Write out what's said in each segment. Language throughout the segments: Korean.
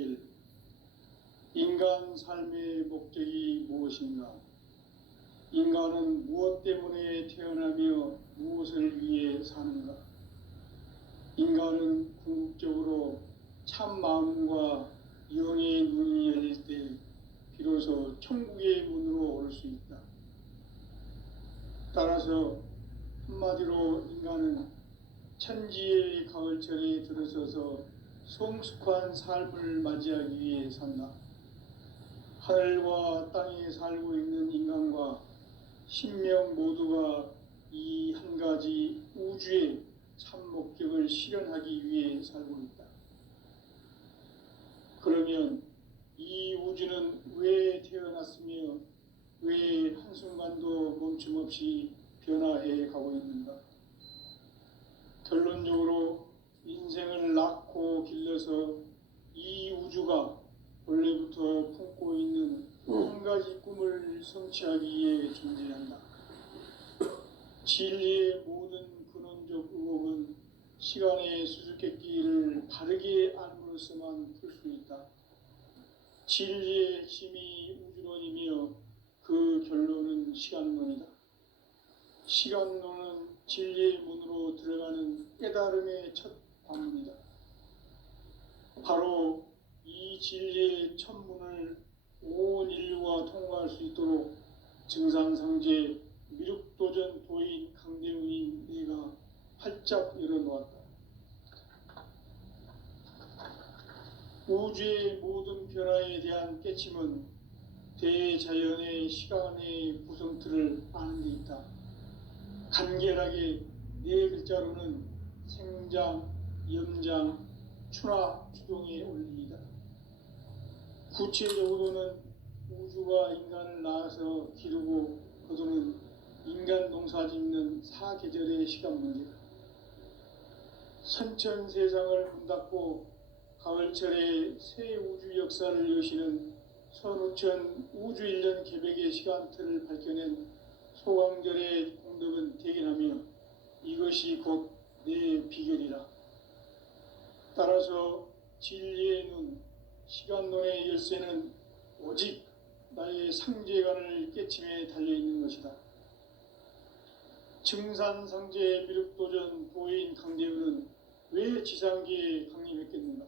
길. 인간 삶의 목적이 무엇인가? 인간은 무엇 때문에 태어나며 무엇을 위해 사는가? 인간은 궁극적으로 참 마음과 영의 눈이 열릴 때 비로소 천국의 문으로 올 수 있다. 따라서 한마디로 인간은 천지의 가을철에 들어서서 성숙한 삶을 맞이하기 위해 산다. 하늘과 땅에 살고 있는 인간과 신명 모두가 이 한 가지 우주의 참 목적을 실현하기 위해 살고 있다. 그러면 이 우주는 왜 태어났으며 왜 한순간도 멈춤없이 변화해 가고 있는가? 결론적으로 인생을 낳고 길러서 이 우주가 원래부터 품고 있는 한 가지 꿈을 성취하기 위해 존재한다. 진리의 모든 근원적 의혹은 시간의 수수께끼를 바르게 알므로서만 풀 수 있다. 진리의 핵심이 우주론이며 그 결론은 시간론이다. 시간론은 진리의 문으로 들어가는 깨달음의 첫 관문이다. 바로 이 진리의 첫 문을 온 인류가 통과할 수 있도록 증산상제 미륵도전 도인 강대훈인 내가 활짝 열어놓았다. 우주의 모든 변화에 대한 깨침은 대자연의 시간의 구성틀을 아는 데 있다. 간결하게 네 글자로는 생장, 염장, 추나 추동의 원리이다. 구체적으로는 우주가 인간을 낳아서 기르고 거두는 인간 농사 짓는 사계절의 시간 문제다. 선천 세상을 문 닫고 가을철에 새 우주 역사를 여시는 선우천 우주 1년 개백의 시간틀을 밝혀낸 소강절의 공덕은 대견하며 이것이 곧 내 비결이라. 따라서 진리의 눈, 시간론의 열쇠는 오직 나의 상제관을 깨침에 달려있는 것이다. 증산상제 미륵도전 도인 강대훈은 왜 지상계에 강림했겠는가?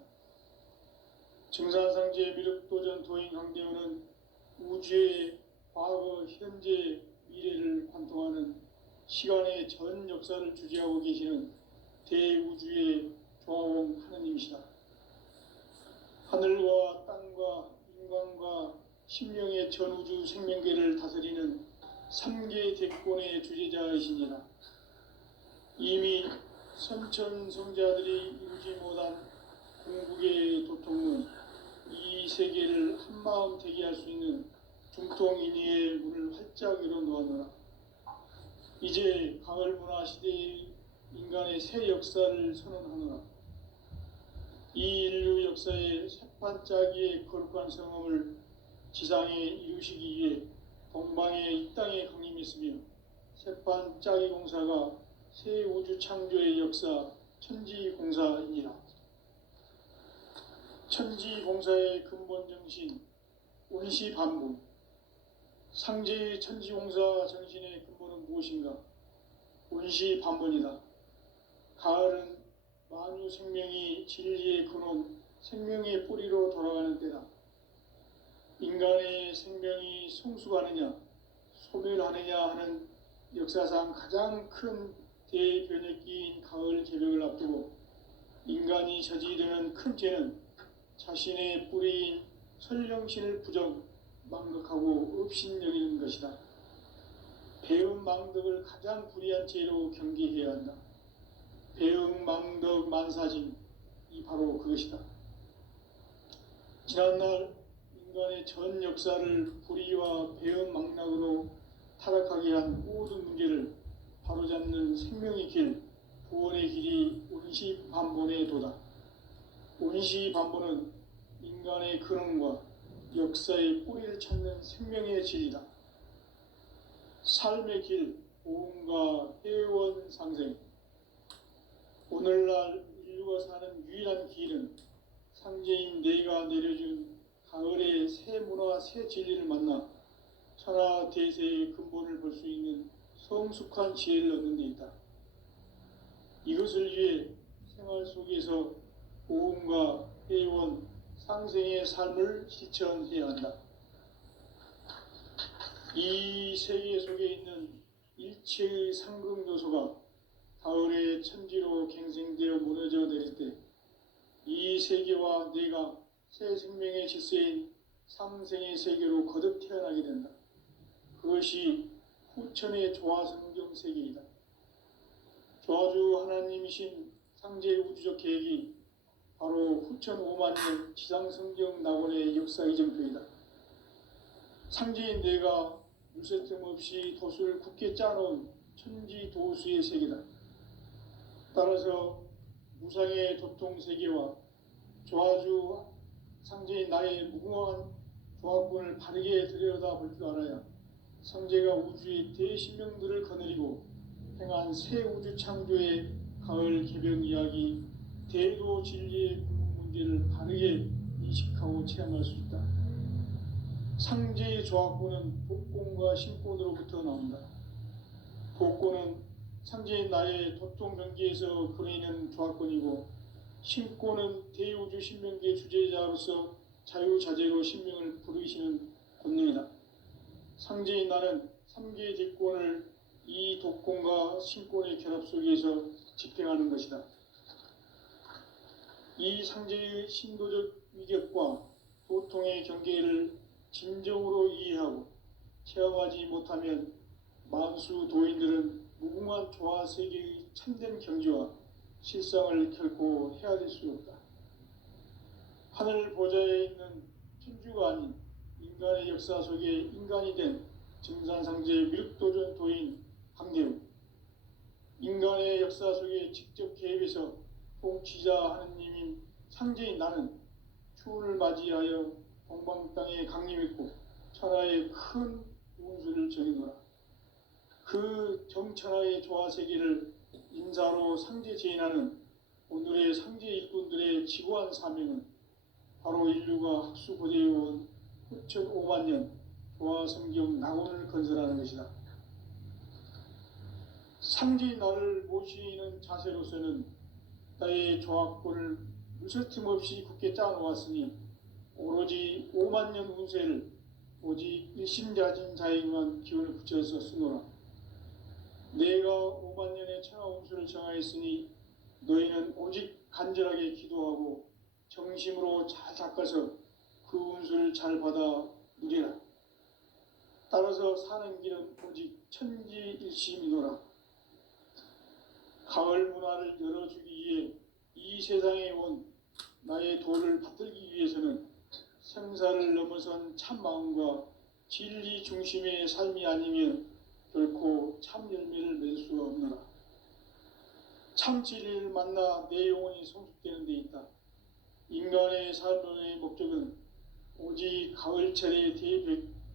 증산상제 미륵도전 도인 강대훈은 우주의 과거, 현재, 미래를 관통하는 시간의 전 역사를 주재하고 계시는 대우주의 조화원 하느님이시다. 하늘과 땅과 인간과 신명의 전우주 생명계를 다스리는 3계 대권의 주재자이시니라. 이미 선천성자들이 이루지 못한 궁극의 도통은 이 세계를 한마음 되게 할 수 있는 중통인의의 문을 활짝 열어놓았노라. 이제 가을문화 시대의 인간의 새 역사를 선언하노라. 이 인류 역사의 새판짜기의 거룩한 성험을 지상에 이루시기 위해 동방의 이 땅에 강림했으며 새판짜기 공사가 새 우주 창조의 역사 천지공사이니라. 천지공사의 근본 정신 운시반분. 상제의 천지공사 정신의 근본은 무엇인가? 운시반분이다. 가을은 만유 생명이 진리의 근원, 생명의 뿌리로 돌아가는 때다. 인간의 생명이 성숙하느냐, 소멸하느냐 하는 역사상 가장 큰 대변혁기인 가을 개벽을 앞두고 인간이 저지르는 큰 죄는 자신의 뿌리인 설령신을 부정, 망각하고 업신여기는 것이다. 배움 망덕을 가장 불의한 죄로 경계해야 한다. 배움 망덕 만사진, 이 바로 그것이다. 지난날 인간의 전 역사를 불의와 배움 망락으로 타락하게 한 모든 문제를 바로잡는 생명의 길, 구원의 길이 운시반본의 도다. 운시반본은 인간의 근원과 역사의 뿌리를 찾는 생명의 진리다. 삶의 길, 보험과 회원상생. 오늘날 인류가 사는 유일한 길은 상제인 내가 내려준 가을의 새 문화 새 진리를 만나 천하 대세의 근본을 볼 수 있는 성숙한 지혜를 얻는 데 있다. 이것을 위해 생활 속에서 고음과 회원, 상생의 삶을 실천해야 한다. 이 세계 속에 있는 일체의 상금 요소가 가을의 천지로 갱생되어 무너져 내릴 때 이 세계와 내가 새 생명의 질서인 상생의 세계로 거듭 태어나게 된다. 그것이 후천의 조화성경 세계이다. 조화주 하나님이신 상제의 우주적 계획이 바로 후천 5만 년 지상성경 낙원의 역사 이정표이다. 상제인 내가 물새 틈 없이 도수를 굳게 짜놓은 천지 도수의 세계다. 따라서 무상의 도통세계와 조화주 상제인 나의 무궁한 조합군을 바르게 들여다볼 줄 알아야 상제가 우주의 대신명들을 거느리고 행한 새 우주 창조의 가을 개변 이야기 대도 진리의 문제를 바르게 인식하고 체험할 수 있다. 상제의 조합군은 복권과 신권으로부터 나온다. 복권은 상제인 나의 도통 경계에서 보내는 조합권이고 신권은 대우주 신명계 주제자로서 자유자재로 신명을 부르시는 권능이다. 상제인 나는 3개의 대권을 이 독권과 신권의 결합 속에서 집행하는 것이다. 이 상제의 신도적 위격과 도통의 경계를 진정으로 이해하고 체험하지 못하면 만수 도인들은 무궁한 조화 세계의 참된 경지와 실상을 결코 헤아릴 수 없다. 하늘 보좌에 있는 천주가 아닌 인간의 역사 속에 인간이 된 증산상제 미륵도전 도인 강대우, 인간의 역사 속에 직접 개입해서 통치자 하느님인 상제인 나는 추운을 맞이하여 동방 땅에 강림했고 천하의 큰 운수를 정해노라. 그 정천하의 조화세계를 인사로 상제 제인하는 오늘의 상제 일꾼들의 지고한 사명은 바로 인류가 학수고대해온 후천 5만 년 조화성경 낙원을 건설하는 것이다. 상제인 나를 모시는 자세로서는 나의 조합권을 무쇠틈 없이 굳게 짜놓았으니 오로지 5만 년 운세를 오직 일심자진 자에게만 기운을 붙여서 쓰노라. 내가 5만 년의 천하 운수를 정하였으니 너희는 오직 간절하게 기도하고 정심으로 잘 닦아서 그 운수를 잘 받아 누리라. 따라서 사는 길은 오직 천지일심이노라. 가을 문화를 열어주기 위해 이 세상에 온 나의 도를 받들기 위해서는 생사를 넘어선 참마음과 진리 중심의 삶이 아니면 결코 참 열매를 맺을 수가 없노라. 참 진리를 만나 내 영혼이 성숙되는 데 있다. 인간의 삶의 목적은 오직 가을철의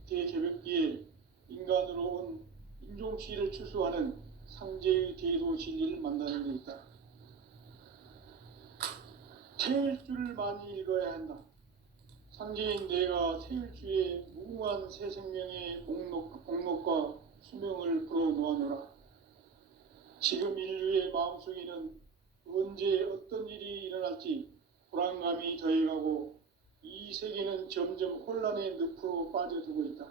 대개벽기에 인간으로 온 인종치를 추수하는 상제의 대도 진리를 만나는 데 있다. 태일주를 많이 읽어야 한다. 상제인 내가 태일주의 무궁한 새 생명의 목록과 수명을 불어놓아노라. 지금 인류의 마음속에는 언제 어떤 일이 일어날지 불안감이 더해가고 이 세계는 점점 혼란의 늪으로 빠져들고 있다.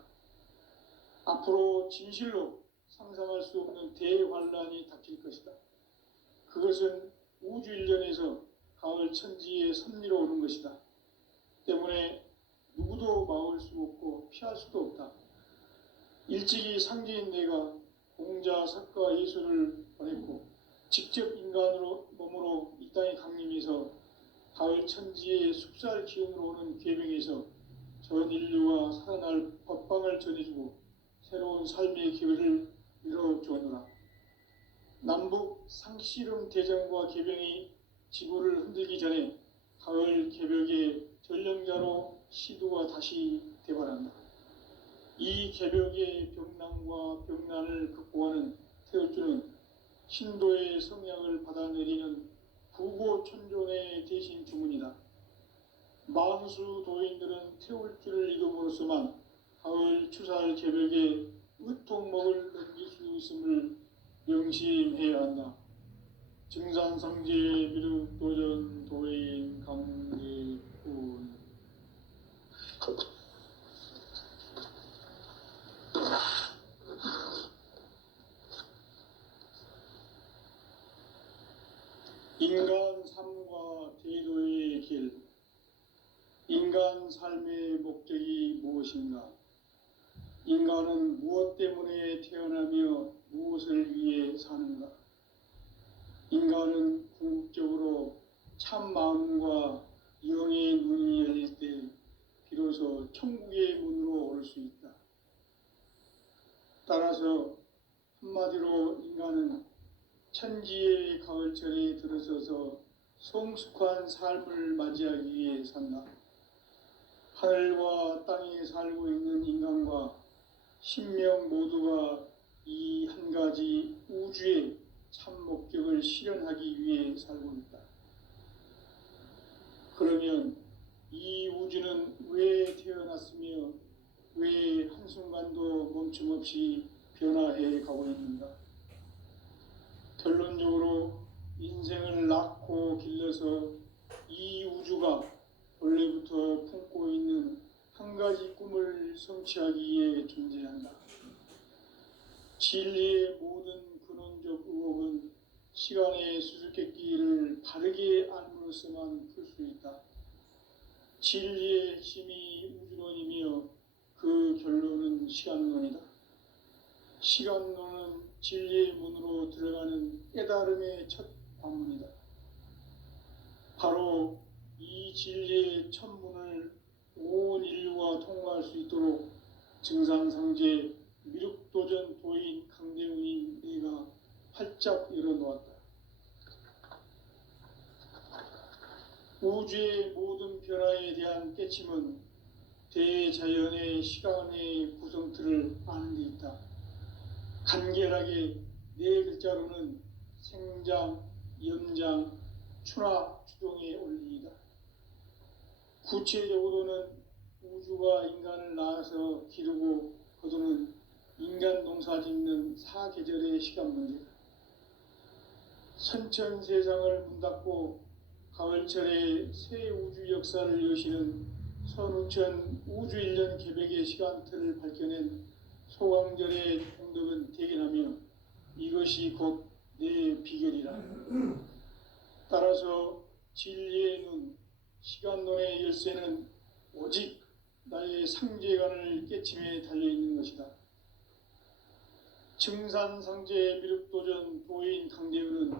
앞으로 진실로 상상할 수 없는 대환란이 닥칠 것이다. 그것은 우주 일련에서 가을 천지의 섭리로 오는 것이다. 때문에 누구도 막을 수 없고 피할 수도 없다. 일찍이 상제인 내가 공자, 석가, 예수를 보냈고 직접 인간으로 몸으로 이 땅에 강림해서 가을 천지의 숙살 기운으로 오는 계명에서 전 인류가 살아날 법방을 전해주고 새로운 삶의 기회를 이뤄주었노라. 남북 상씨름 대전과 개병이 지구를 흔들기 전에 가을 개벽의 전령자로 시도가 다시 대발한다. 이 개벽의 병난과 병난을 극복하는 태울주는 신도의 성약을 받아내리는 부고천존의 대신 주문이다. 만수 도인들은 태울 줄을 익음으로써만 가을 추살 개벽에 으통먹을 넘길 수 있음을 명심해야 한다. 증산상제 미륵도전 도인 강대군. 인간 삶과 대도의 길. 인간 삶의 목적이 무엇인가? 인간은 무엇 때문에 태어나며 무엇을 위해 사는가? 인간은 궁극적으로 참 마음과 영의 눈이 열릴 때 비로소 천국의 문으로 올 수 있다. 따라서 한마디로 인간은 천지의 가을철에 들어서서 성숙한 삶을 맞이하기 위해 산다. 하늘과 땅에 살고 있는 인간과 신명 모두가 이 한 가지 우주의 참 목적을 실현하기 위해 살고 있다. 그러면 이 우주는 왜 태어났으며 왜 한순간도 멈춤없이 변화해 가고 있는가? 결론적으로 인생을 낳고 길러서 이 우주가 원래부터 품고 있는 한 가지 꿈을 성취하기 위해 존재한다. 진리의 모든 근원적 의혹은 시간의 수수께끼를 바르게 알므로써만 풀 수 있다. 진리의 핵심이 우주론이며 그 결론은 시간론이다. 시간론은 진리의 문으로 들어가는 깨달음의 첫 관문이다. 바로 이 진리의 첫 문을 온 인류가 통과할 수 있도록 증산상제 미륵도전 도인 강대훈이 내가 활짝 열어놓았다. 우주의 모든 변화에 대한 깨침은 대자연의 시간의 구성틀을 아는 데 있다. 간결하게 네 글자로는 생장, 연장, 추나 추동의 원리이다. 구체적으로는 우주가 인간을 낳아서 기르고 거두는 인간 농사 짓는 사계절의 시간 문제다. 선천 세상을 문닫고 가을철에 새 우주 역사를 여시는 선우천 우주 1년 개벽의 시간틀을 밝혀낸 소강절의 공덕은 대견하며 이것이 곧 내 비결이라. 따라서 진리의 눈, 시간론의 열쇠는 오직 나의 상제관을 깨침에 달려있는 것이다. 증산상제 미륵도전 도인 강대훈은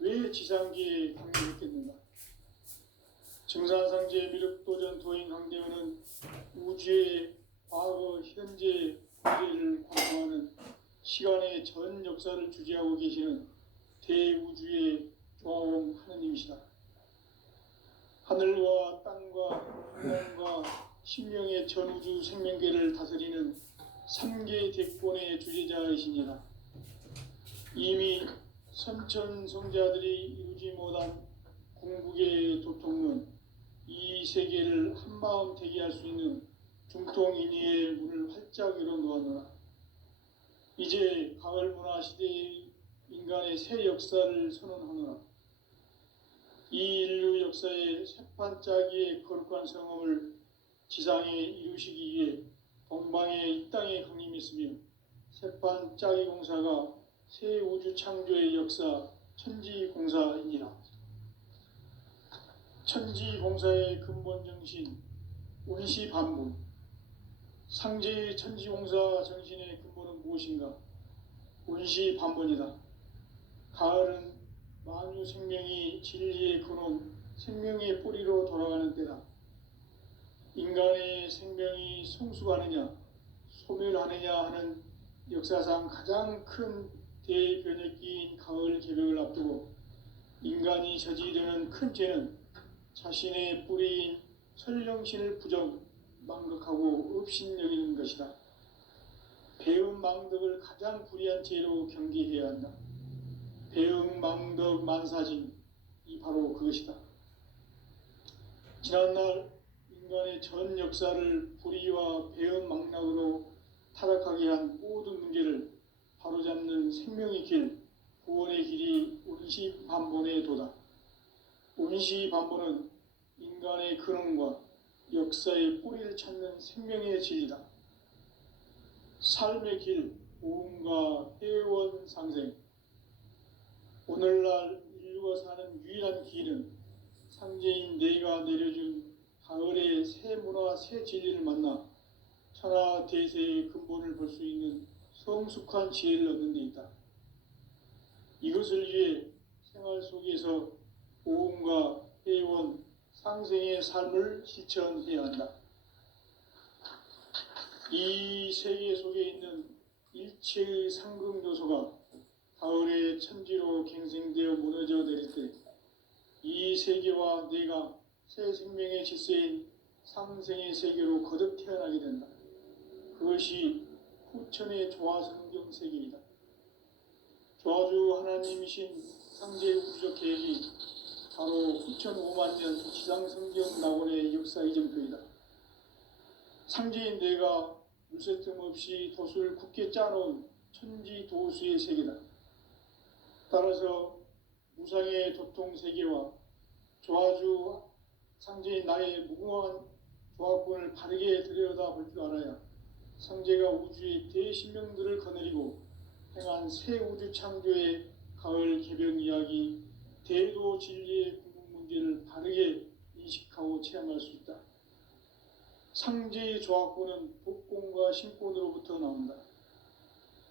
왜 지상기에 강림했겠는가? 증산상제 미륵도전 도인 강대훈은 우주의 과거, 현재, 미래를 관통하는 시간의 전 역사를 주재하고 계시는 대우주의 조화원 하느님이시다. 하늘과 땅과 인간과 신명의 전우주 생명계를 다스리는 3개 대권의 주재자이시니라. 이미 선천성자들이 이루지 못한 궁극의 도통론, 이 세계를 한마음 되게 할 수 있는 중통인의의 문을 활짝 열어놓았노라. 이제 가을 문화 시대의 인간의 새 역사를 선언하노라. 이 인류 역사의 새판짜기의 거룩한 성험을 지상에 이루시기 위해 동방의 이 땅에 강림했으며 새판짜기 공사가 새 우주 창조의 역사 천지공사이니라. 천지공사의 근본 정신 운시반분. 상제의 천지공사 정신의 근본은 무엇인가? 운시반분이다. 가을은 만유 생명이 진리의 근원, 생명의 뿌리로 돌아가는 때다. 인간의 생명이 성숙하느냐, 소멸하느냐 하는 역사상 가장 큰 대변혁기인 가을 개벽을 앞두고 인간이 저지르는 큰 죄는 자신의 뿌리인 설령신을 부정, 망극하고 업신여기는 것이다. 배음 망덕을 가장 불의한 죄로 경계해야 한다. 배음 망덕 만사진, 이 바로 그것이다. 지난날 인간의 전 역사를 불의와 배은망락으로 타락하게 한 모든 문제를 바로잡는 생명의 길, 구원의 길이 운시반본에 도다. 운시반본은 인간의 근원과 역사의 뿌리를 찾는 생명의 진리다. 삶의 길, 오음과 회원 상생. 오늘날 인류가 사는 유일한 길은 상제인 내가 내려준 가을의 새 문화, 새 진리를 만나 천하 대세의 근본을 볼 수 있는 성숙한 지혜를 얻는 데 있다. 이것을 위해 생활 속에서 오음과 회원, 상생의 삶을 실천해야 한다. 이 세계 속에 있는 일체의 상극 요소가 가을의 천지로 갱생되어 무너져 내릴 때 이 세계와 내가 새 생명의 질서인 상생의 세계로 거듭 태어나게 된다. 그것이 후천의 조화성경 세계이다. 조화주 하나님이신 상제 우주적 계획이 바로 후천 5만 년 지상성경 낙원의 역사 이정표이다. 상제인 내가 물새 틈 없이 돛을 굳게 짜놓은 천지 도수의 세계다. 따라서 무상의 도통 세계와 조화주 상제인 나의 무궁한 조화권을 바르게 들여다볼 줄 알아야 상제가 우주의 대신명들을 거느리고 행한 새 우주 창조의 가을 개병 이야기, 대도 진리의 궁극 문제를 바르게 인식하고 체험할 수 있다. 상제의 조화권은 독권과 신권으로부터 나온다.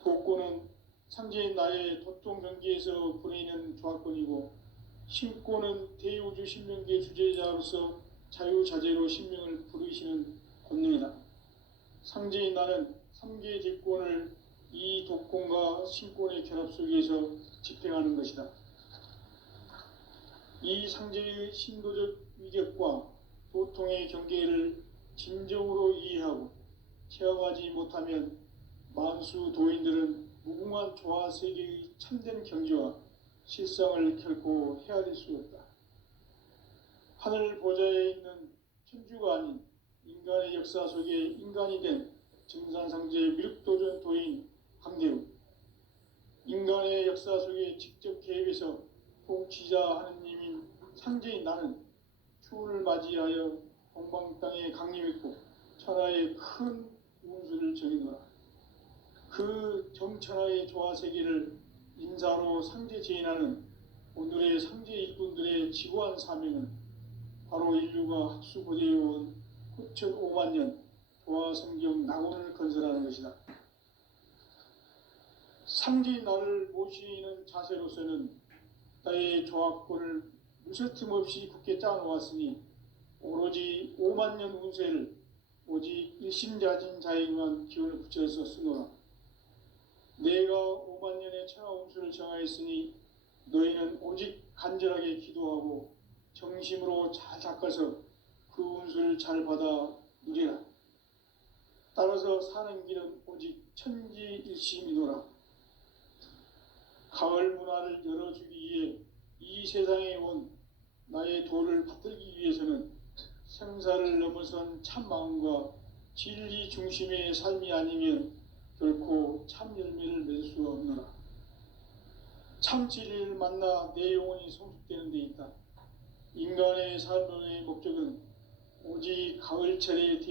독권은 상제인 나의 도통 경계에서 보내는 조화권이고, 신권은 대우주 신명계 주제자로서 자유자재로 신명을 부르시는 권능이다. 상제인 나는 3개 제권을 이 독권과 신권의 결합 속에서 집행하는 것이다. 이 상제의 신도적 위격과 도통의 경계를 진정으로 이해하고 체험하지 못하면 만수 도인들은 무궁한 조화 세계의 참된 경지와 실상을 결코 헤아릴 수 없다. 하늘 보좌에 있는 천주가 아닌 인간의 역사 속에 인간이 된 증산상제의 미륵도전 도인 강대우, 인간의 역사 속에 직접 개입해서 통치자 하느님인 상제인 나는 추운을 맞이하여 동방 땅에 강림했고 천하의 큰 운수를 정해노라. 그 정천하의 조화 세계를 인사로 상제 제인하는 오늘의 상제 일꾼들의 지고한 사명은 바로 인류가 학수고대해온 후천 5만 년 조화 성경 낙원을 건설하는 것이다. 상제인 나를 모시는 자세로서는 나의 조화권을 무쇠틈 없이 굳게 짜놓았으니 오로지 5만 년 운세를 오직 일심자진 자에게만 기운을 붙여서 쓰노라. 내가 5만 년의 천하 운수를 정하였으니 너희는 오직 간절하게 기도하고 정심으로 잘 닦아서 그 운수를 잘 받아 누리라. 따라서 사는 길은 오직 천지일심이노라. 가을 문화를 열어주기 위해 이 세상에 온 나의 도를 받들기 위해서는 생사를 넘어선 참마음과 진리 중심의 삶이 아니면 결코 참 열매를 맺을 수 없노라. 참 진리를 만나 내 영혼이 성숙되는 데 있다. 인간의 삶의 목적은 오직 가을철의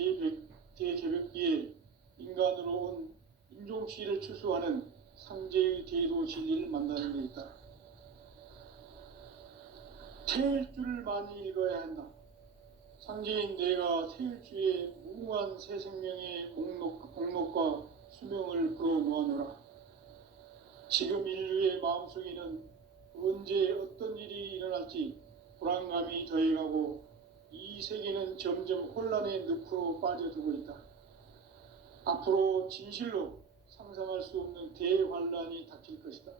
대개벽기에 인간으로 온 인종시를 추수하는 상제의 대도 진리를 만나는 데 있다. 태일주를 많이 읽어야 한다. 상제인 내가 태일주의 무궁한 새 생명의 목록과 수명을 풀어 놓아노라. 지금 인류의 마음속에는 언제 어떤 일이 일어날지 불안감이 더해가고 이 세계는 점점 혼란의 늪으로 빠져들고 있다. 앞으로 진실로 상상할 수 없는 대환란이 닥칠 것이다.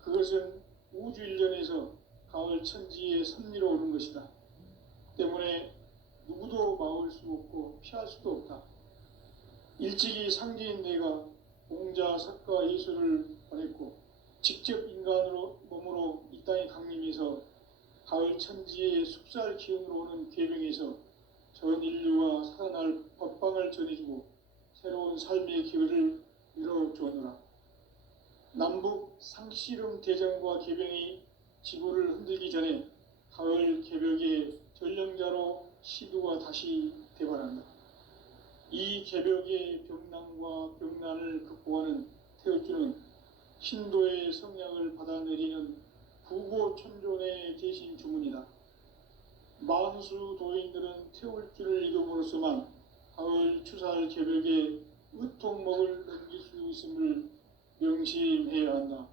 그것은 우주 일련에서 가을 천지의 섭리로 오는 것이다. 때문에 누구도 막을 수 없고 피할 수도 없다. 일찍이 상제인 내가 공자, 석가, 예수를 보냈고 직접 인간으로 몸으로 이 땅에 강림해서 가을 천지의 숲살 기운으로 오는 계명에서 전 인류가 살아날 법방을 전해주고 새로운 삶의 기회를 열어주었노라. 남북 상씨름 대전과 개병이 지구를 흔들기 전에 가을 개벽의 전령자로 시도가 다시 대발한다. 이 개벽의 병난과 병난을 극복하는 태어주는 신도의 성약을 받아내리는 부고천존의 대신 주문이다. 만수 도인들은 태울주를 이름으로서만 가을 추살 개벽에 으통먹을 넘길 수 있음을 명심해야 한다.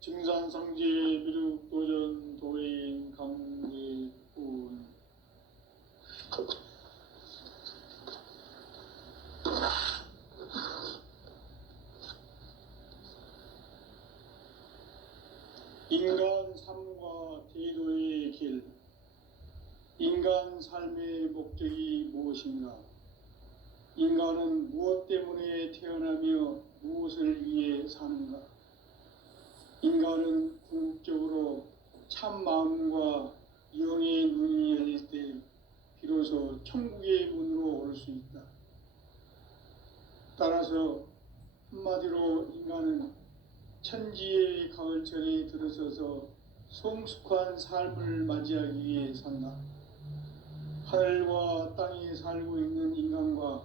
증산상제 미륵도전 도인 강제군. 인간 삶과 제도의 길. 인간 삶의 목적이 무엇인가? 인간은 무엇 때문에 태어나며 무엇을 위해 사는가? 인간은 궁극적으로 참 마음과 영의 눈이 열릴 때 비로소 천국의 문으로 오를 수 있다. 따라서 한마디로 인간은 천지의 가을철에 들어서서 성숙한 삶을 맞이하기 위해 산다. 하늘과 땅에 살고 있는 인간과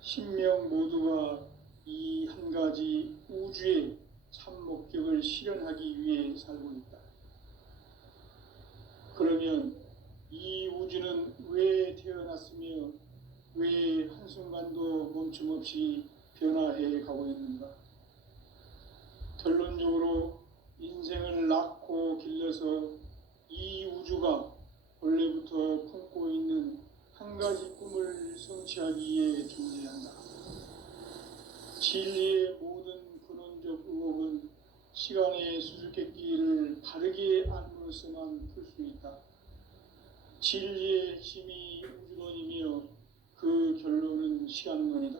신명 모두가 이 한 가지 우주의 참 목적을 실현하기 위해 살고 있다. 그러면 이 우주는 왜 태어났으며 왜 한순간도 멈춤없이 변화해 가고 있는가? 결론적으로 인생을 낳고 길러서 이 우주가 원래부터 품고 있는 한 가지 꿈을 성취하기 위해 존재한다. 진리의 모든 근원적 의혹은 시간의 수수께끼를 바르게 알므로서만 풀 수 있다. 진리의 핵심이 우주론이며 그 결론은 시간론이다.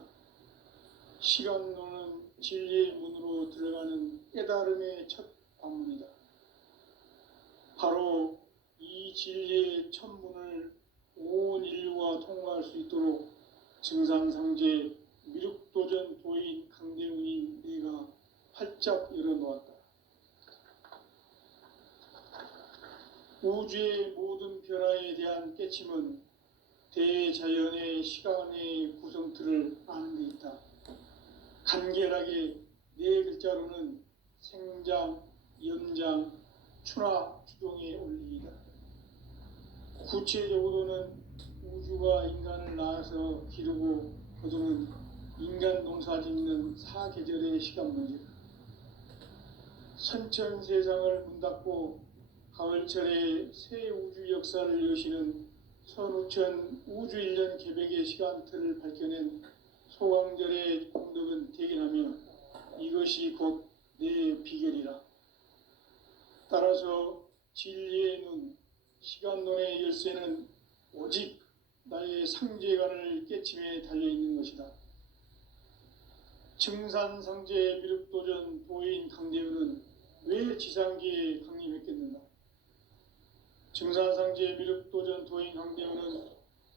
시간론은 진리의 문으로 들어가는 깨달음의 첫 관문이다. 바로 이 진리의 첫 문을 온 인류가 통과할 수 있도록 증산상제 미륵도전 도인 강대훈이 내가 활짝 열어놓았다. 우주의 모든 변화에 대한 깨침은 대자연의 시간의 구성틀을 아는 데 있다. 간결하게 네 글자로는 생장, 연장, 추나 추동의 원리이다. 구체적으로는 우주가 인간을 낳아서 기르고 거두는 인간 농사 짓는 사계절의 시간 문제다. 선천 세상을 문 닫고 가을철에 새 우주 역사를 여시는 선우천 우주 1년 개벽의 시간틀을 밝혀낸 소강절의 공덕은 대견하며 이것이 곧 내 비결이라. 따라서 진리의 눈, 시간론의 열쇠는 오직 나의 상제관을 깨침에 달려있는 것이다. 증산상제 미륵도전 도인 강대훈은 왜 지상기에 강림했겠는가? 증산상제 미륵도전 도인 강대훈은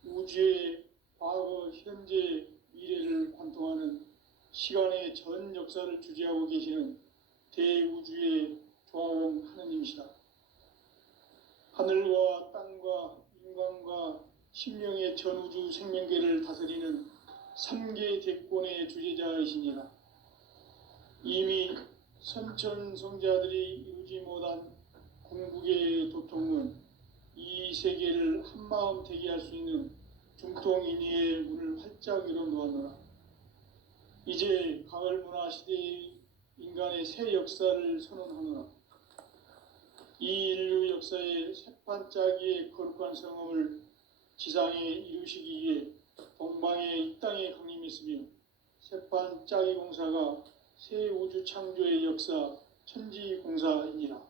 우주의 과거, 현재, 미래를 관통하는 시간의 전 역사를 주재하고 계시는 대우주의 조화원 하느님이시다. 하늘과 땅과 인간과 신명의 전우주 생명계를 다스리는 3개 대권의 주재자이시니라. 이미 선천성자들이 이루지 못한 궁극의 도통은 이 세계를 한마음 되게 할 수 있는 중통인의의 문을 활짝 열어놓았노라. 이제 가을 문화 시대의 인간의 새 역사를 선언하노라. 이 인류 역사의 새반짝이의 거룩한 성험을 지상에 이루시기 위해 동방의 이 땅에 강림했으며 새반짝이 공사가 새 우주 창조의 역사 천지공사이니라.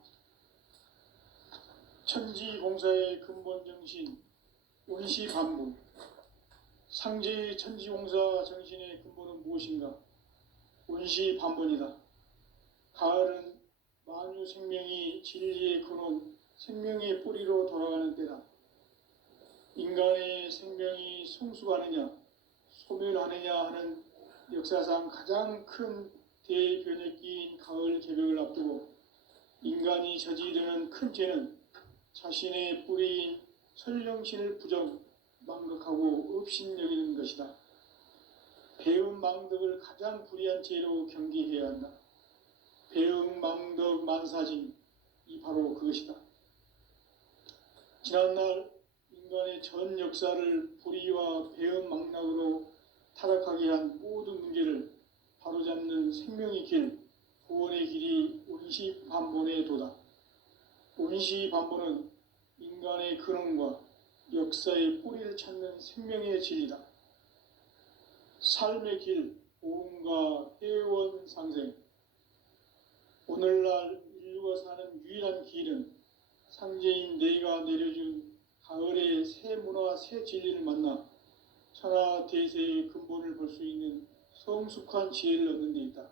천지공사의 근본 정신 원시반분. 상제의 천지공사 정신의 근본은 무엇인가? 원시반분이다. 가을은 만유 생명이 진리의 근원, 생명의 뿌리로 돌아가는 때다. 인간의 생명이 성숙하느냐 소멸하느냐 하는 역사상 가장 큰 대변혁기인 가을 개벽을 앞두고 인간이 저지르는 큰 죄는 자신의 뿌리인 설령신을 부정, 망각하고 업신여기는 것이다. 배음 망덕을 가장 불의한 죄로 경계해야 한다. 배음 망덕 만사진, 이 바로 그것이다. 지난날 인간의 전 역사를 불의와 배음 망락으로 타락하게 한 모든 문제를 바로잡는 생명의 길, 구원의 길이 운시반본의 도다. 운시반본은 인간의 근원과 역사의 뿌리를 찾는 생명의 진리다. 삶의 길, 보험과 회원 상생. 오늘날 인류가 사는 유일한 길은 상제인 내가 내려준 가을의 새 문화, 새 진리를 만나 천하 대세의 근본을 볼 수 있는 성숙한 지혜를 얻는 데 있다.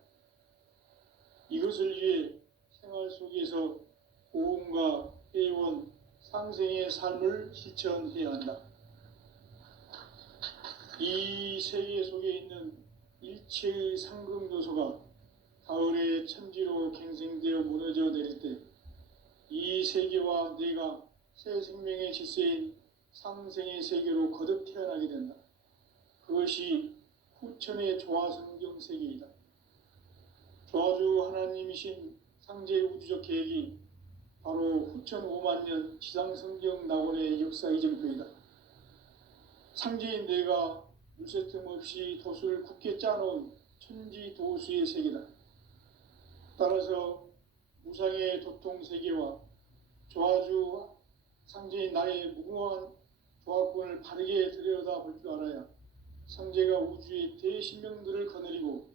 이것을 위해 생활 속에서 보험과 회원, 상생의 삶을 실천해야 한다. 이 세계 속에 있는 일체의 상승도소가 가을의 천지로 갱생되어 무너져 내릴 때 이 세계와 내가 새 생명의 질서인 상생의 세계로 거듭 태어나게 된다. 그것이 후천의 조화성경 세계이다. 조화주 하나님이신 상제 우주적 계획이 바로 후천 5만 년 지상성경 낙원의 역사 이정표이다. 상제인 내가 물새 틈 없이 도수를 굳게 짜놓은 천지 도수의 세계다. 따라서 무상의 도통 세계와 조화주 상제인 나의 무궁한 조화권을 바르게 들여다볼 줄 알아야 상제가 우주의 대신명들을 거느리고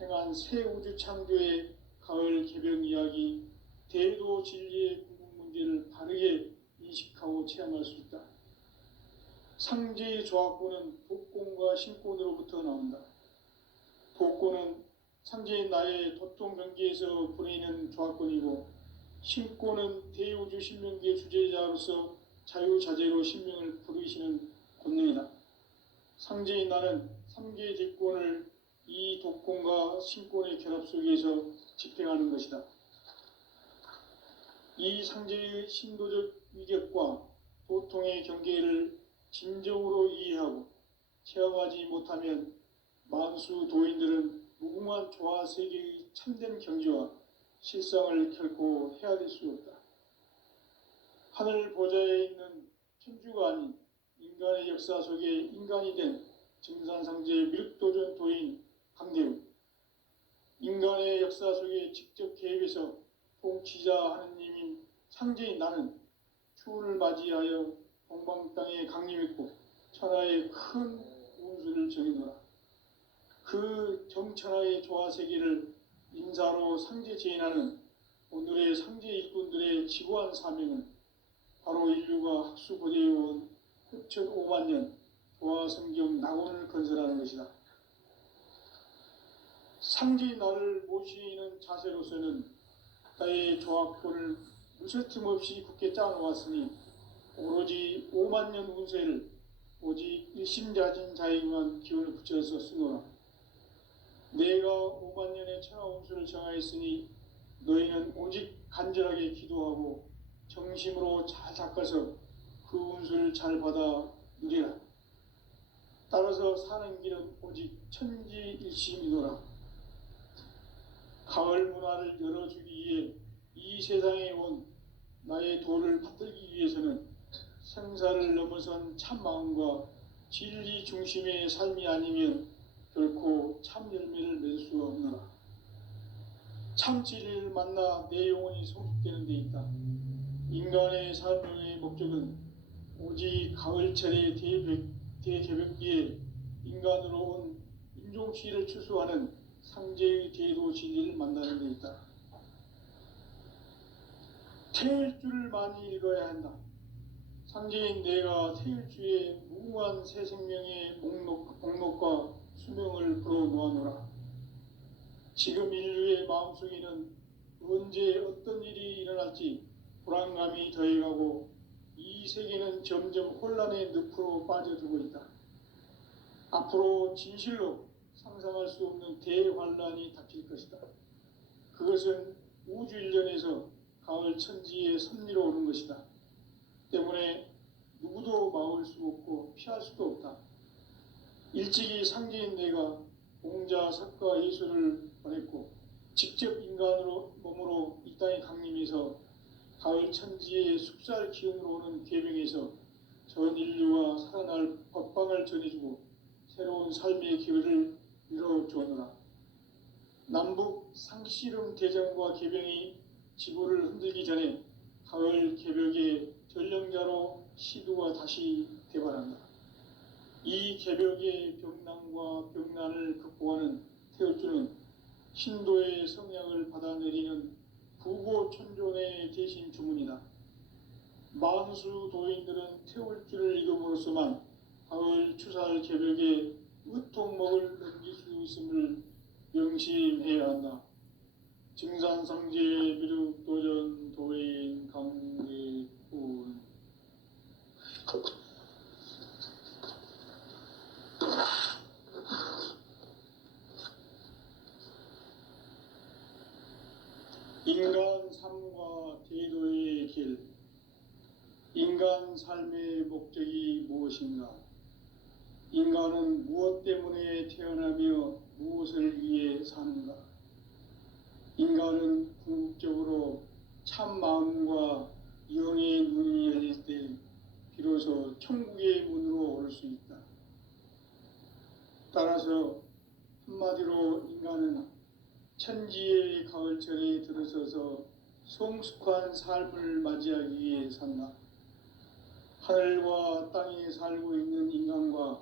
행한 새 우주 창조의 가을 개벽 이야기, 대도 진리의 궁극 문제를 바르게 인식하고 체험할 수 있다. 상제의 조화권은 복권과 신권으로부터 나온다. 복권은 상제인 나의 도통 경계에서 보내는 조화권이고, 신권은 대우주 신명기의 주제자로서 자유자재로 신명을 부르시는 권능이다. 상제인 나는 3개의 직권을 이 독권과 신권의 결합 속에서 집행하는 것이다. 이 상제의 신도적 위격과 도통의 경계를 진정으로 이해하고 체험하지 못하면 만수 도인들은 무궁한 조화 세계의 참된 경지와 실상을 결코 헤아릴 수 없다. 하늘 보좌에 있는 천주가 아닌 인간의 역사 속에 인간이 된 증산상제의 밀도전 도인 강대우, 인간의 역사 속에 직접 개입해서 통치자 하느님인 상제인 나는 추운을 맞이하여 동방 땅에 강림했고 천하의 큰 운수를 정해놓아 그 정천하의 조화세계를 인사로 상제 제인하는 오늘의 상제 일꾼들의 지고한 사명은 바로 인류가 학수고대해온 후천 5만 년 조화성경 낙원을 건설하는 것이다. 상제인 나를 모시는 자세로서는 나의 조합권을 무쇠틈 없이 굳게 짜놓았으니 오로지 5만 년 운세를 오직 일심자진 자에게만 기운을 붙여서 쓰노라. 내가 5만 년의 천하 운수를 정하였으니 너희는 오직 간절하게 기도하고 정심으로 잘 닦아서 그 운수를 잘 받아 누리라. 따라서 사는 길은 오직 천지일심이노라. 가을 문화를 열어주기 위해 이 세상에 온 나의 도를 받들기 위해서는 생사를 넘어선 참마음과 진리 중심의 삶이 아니면 결코 참 열매를 맺을 수가 없노라. 참 진리를 만나 내 영혼이 성숙되는 데 있다. 인간의 삶의 목적은 오직 가을철의 대개벽기에 인간으로 온 인종시를 추수하는 상제의 대도 진리를 만나는 데 있다. 태일주를 많이 읽어야 한다. 상제인 내가 태일주의 무궁한 새 생명의 목록과 수명을 풀어놓아노라. 지금 인류의 마음속에는 언제 어떤 일이 일어날지 불안감이 더해가고 이 세계는 점점 혼란의 늪으로 빠져들고 있다. 앞으로 진실로 상상할 수 없는 대환란이 닥칠 것이다. 그것은 우주 일련에서 가을 천지의 섭리로 오는 것이다. 때문에 누구도 막을 수 없고 피할 수도 없다. 일찍이 상제인 내가 공자, 석가, 예수를 보냈고 직접 인간으로 몸으로 이 땅에 강림해서 가을 천지의 숙살 기운으로 오는 계명에서 전 인류와 살아날 법방을 전해주고 새로운 삶의 기회를 이뤄주었노라. 남북 상씨름 대전과 계병이 지구를 흔들기 전에 가을 개벽의 전령자로 시두가 다시 대발한다. 이 개벽의 병난과 병난을 극복하는 태울주는 신도의 성향을 받아내리는 부고천존의 대신 주문이다. 만수 도인들은 태울주를 이름으로서만 가을 추살 개벽에 으통먹을 넘길 수 있음을 명심해야 한다. 증산상제 미륵도전 도인 강대군. 인간 삶과 대도의 길. 인간 삶의 목적이 무엇인가? 인간은 무엇 때문에 태어나며 무엇을 위해 사는가? 인간은 궁극적으로 참 마음과 영의 눈이 열릴 때 비로소 천국의 문으로 오를 수 있다. 따라서 한마디로 인간은 천지의 가을철에 들어서서 성숙한 삶을 맞이하기 위해 산다. 하늘과 땅에 살고 있는 인간과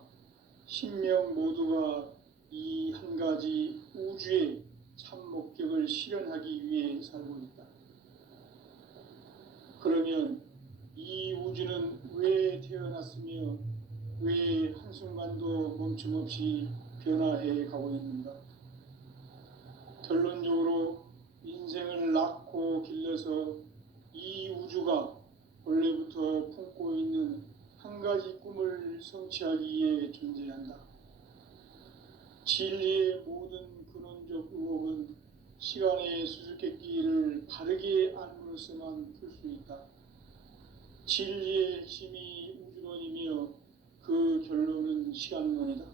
신명 모두가 이 한 가지 우주의 참 목적을 실현하기 위해 살고 있다. 그러면 이 우주는 왜 태어났으며 왜 한순간도 멈춤없이 변화해 가고 있는가? 결론적으로 인생을 낳고 길러서 이 우주가 원래부터 품고 있는 한 가지 꿈을 성취하기 위해 존재한다. 진리의 모든 근원적 의혹은 시간의 수수께끼를 바르게 알므로서만 풀 수 있다. 진리의 핵심이 우주론이며 그 결론은 시간론이다.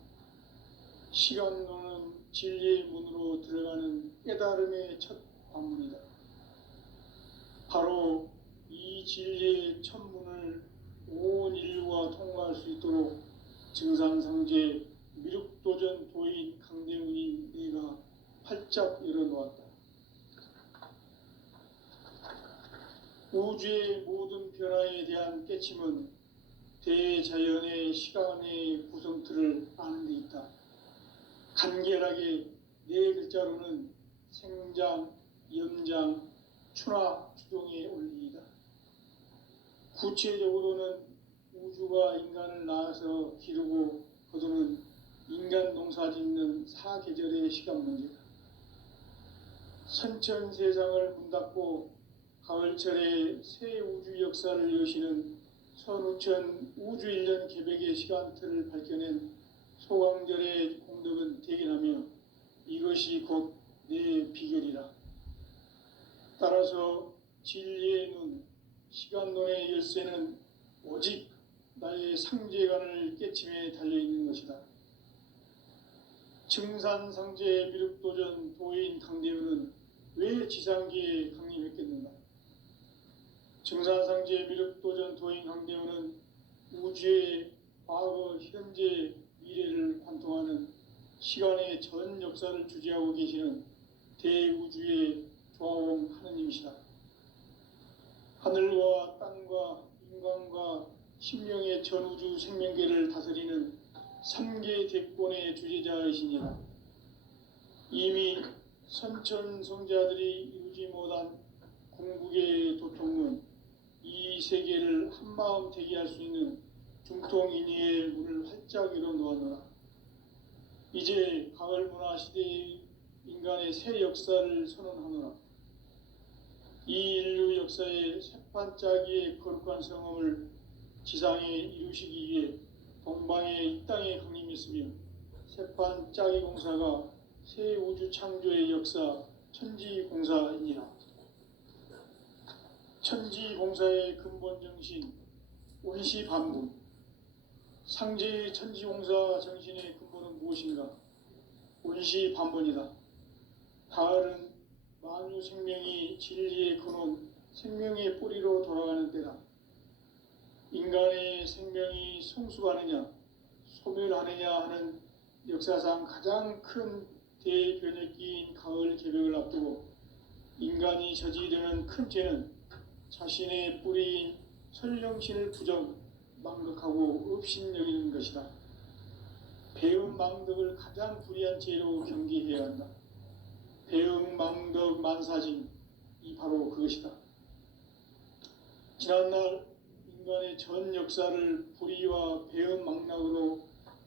시간론은 진리의 문으로 들어가는 깨달음의 첫 관문이다. 바로 이 진리의 첫 문을 온 인류가 통과할 수 있도록 증산상제 미륵도전 도인 강대훈이 내가 활짝 열어놓았다. 우주의 모든 변화에 대한 깨침은 대자연의 시간의 구성틀을 아는 데 있다. 간결하게 네 글자로는 생장, 연장, 추나 추동의 원리이다. 구체적으로는 우주가 인간을 낳아서 기르고 거두는 인간 농사 짓는 사계절의 시간 문제다. 선천 세상을 문 닫고 가을철에 새 우주 역사를 여시는 선우천 우주일년 개벽의 시간틀을 밝혀낸 소강절의 공덕은 대견하며 이것이 곧 내 비결이라. 따라서 진리의 눈, 시간론의 열쇠는 오직 나의 상제관을 깨침에 달려있는 것이다. 증산상제 미륵도전 도인 강대훈은 왜 지상계에 강림했겠는가? 증산상제 미륵도전 도인 강대훈은 우주의 과거, 현재, 미래를 관통하는 시간의 전 역사를 주재하고 계시는 대우주의 조화원 하느님이시다. 하늘과 땅과 인간과 신명의 전우주 생명계를 다스리는 3계 대권의 주재자이시니라. 이미 선천성자들이 이루지 못한 궁극의 도통은 이 세계를 한마음 되게 할 수 있는 중통인의의 문을 활짝 열어놓았노라. 이제 가을 문화 시대의 인간의 새 역사를 선언하노라. 이 인류 역사의 새판짜기의 거룩한 성험을 지상에 이루시기 위해 동방의 이 땅에 강림했으며 새판짜기 공사가 새 우주 창조의 역사 천지공사이니라. 천지공사의 근본 정신 원시반분. 상제의 천지공사 정신의 근본은 무엇인가? 원시반분이다. 가을은 만유 생명이 진리의 근원, 생명의 뿌리로 돌아가는 때다. 인간의 생명이 성숙하느냐, 소멸하느냐 하는 역사상 가장 큰 대변혁기인 가을 개벽을 앞두고 인간이 저지르는 큰 죄는 자신의 뿌리인 설령신을 부정, 망극하고 업신여기는 것이다. 배음 망덕을 가장 불의한 죄로 경계해야 한다. 배음 망덕 만사징, 이 바로 그것이다. 지난날 인간의 전 역사를 불의와 배음 망락으로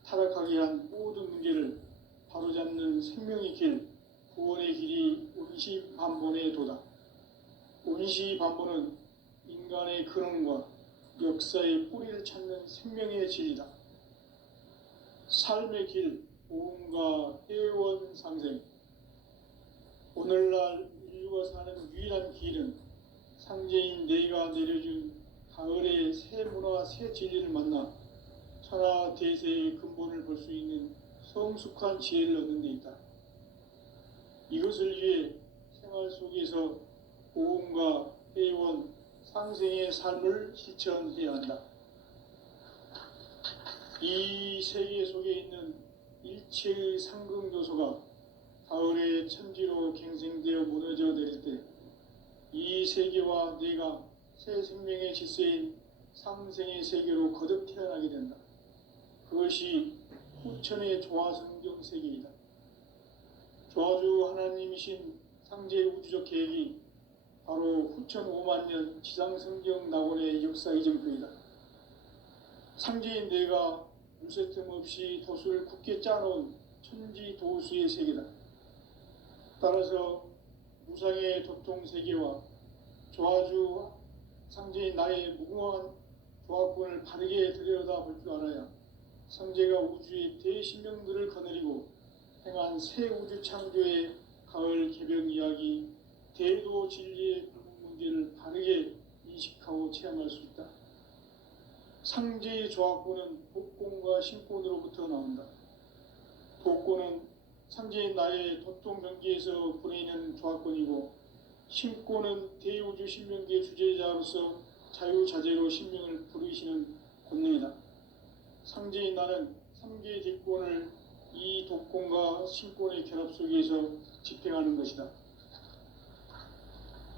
타락하게 한 모든 문제를 바로잡는 생명의 길, 구원의 길이 원시반본의 도다. 원시반본은 인간의 근원과 역사의 뿌리를 찾는 생명의 진리다. 삶의 길, 보험과 회원 상생. 오늘날 인류가 사는 유일한 길은 상제인 내가 내려준 가을의 새 문화, 새 진리를 만나 천하 대세의 근본을 볼 수 있는 성숙한 지혜를 얻는 데 있다. 이것을 위해 생활 속에서 보험과 회원, 상생의 삶을 실천해야 한다. 이 세계 속에 있는 일체의 상승요소가 가을의 천지로 갱생되어 무너져 내릴 때 이 세계와 내가 새 생명의 질서인 상생의 세계로 거듭 태어나게 된다. 그것이 후천의 조화성경 세계이다. 조화주 하나님이신 상제의 우주적 계획이 바로 후천 5만 년 지상성경 낙원의 역사 이정표이다. 상제인 내가 물새틈 없이 도수를 굳게 짜놓은 천지 도수의 세계다. 따라서 무상의 도통 세계와 조화주 상제인 나의 무궁한 조화권을 바르게 들여다볼 줄 알아야 상제가 우주의 대신명들을 거느리고 행한 새 우주 창조의 가을 개벽 이야기, 대도 진리의 문제를 바르게 인식하고 체험할 수 있다. 상제의 조화권은 복권과 신권으로부터 나온다. 복권은 상제인 나의 도통 경계에서 부리는 조화권이고, 신권은 대우주 신명기의 주제자로서 자유자재로 신명을 부르시는 권능이다. 상제인 나는 3개의 대권을 이 독권과 신권의 결합 속에서 집행하는 것이다.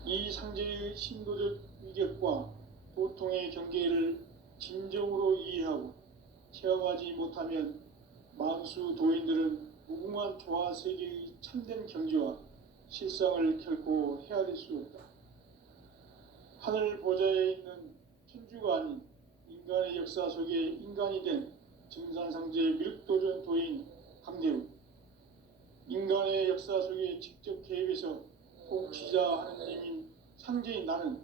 이 상제의 신도적 위격과 도통의 경계를 진정으로 이해하고 체험하지 못하면 만수 도인들은 무궁한 조화 세계의 참된 경지와 실상을 결코 헤아릴 수 없다. 하늘 보좌에 있는 천주가 아닌 인간의 역사 속에 인간이 된 정산상제의 밀도전 도인 강대우, 인간의 역사 속에 직접 개입해서 통치자 하느님인 상제인 나는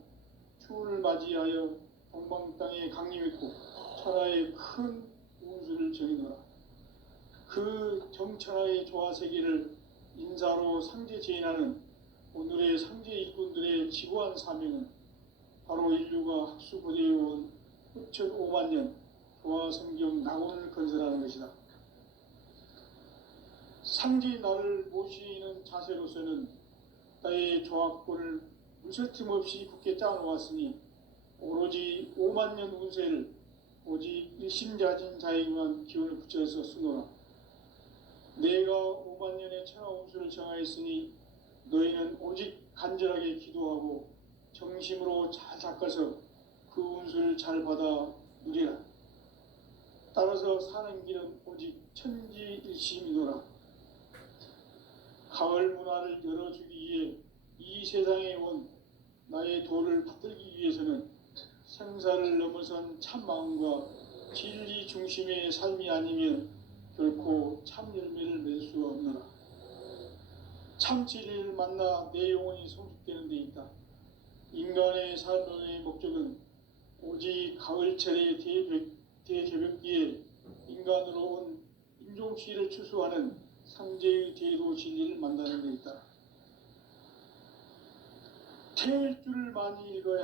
추운을 맞이하여 동방 땅에 강림했고 천하의 큰 운수를 정해놓아 그 정천하의 조화 세계를 인사로 상제 제인하는 오늘의 상제 일꾼들의 지구한 사명은 바로 인류가 학수고대해온 후천 5만 년 조화 성경 낙원을 건설하는 것이다. 상제인 나를 모시는 자세로서는 나의 조합권을 물새틈 없이 굳게 짜놓았으니 오로지 5만 년 운세를 오직 일심자진 자에게만 기운을 붙여서 쓰노라. 내가 5만 년의 천하 운수를 정하였으니 너희는 오직 간절하게 기도하고 정심으로 잘 닦아서 그 운수를 잘 받아 누리라. 따라서 사는 길은 오직 천지일심이노라. 가을 문화를 열어주기 위해 이 세상에 온 나의 도를 받들기 위해서는 생사를 넘어선 참마음과 진리 중심의 삶이 아니면 결코 참 열매를 맺을 수 없노라. 참 진리를 만나 내 영혼이 성숙되는 데 있다. 인간의 삶의 목적은 오직 가을철의 대개벽기에 인간으로 온 인종시를 추수하는 상제의 제도 진리를 만나는 데 있다. 태일 줄을 많이 읽어야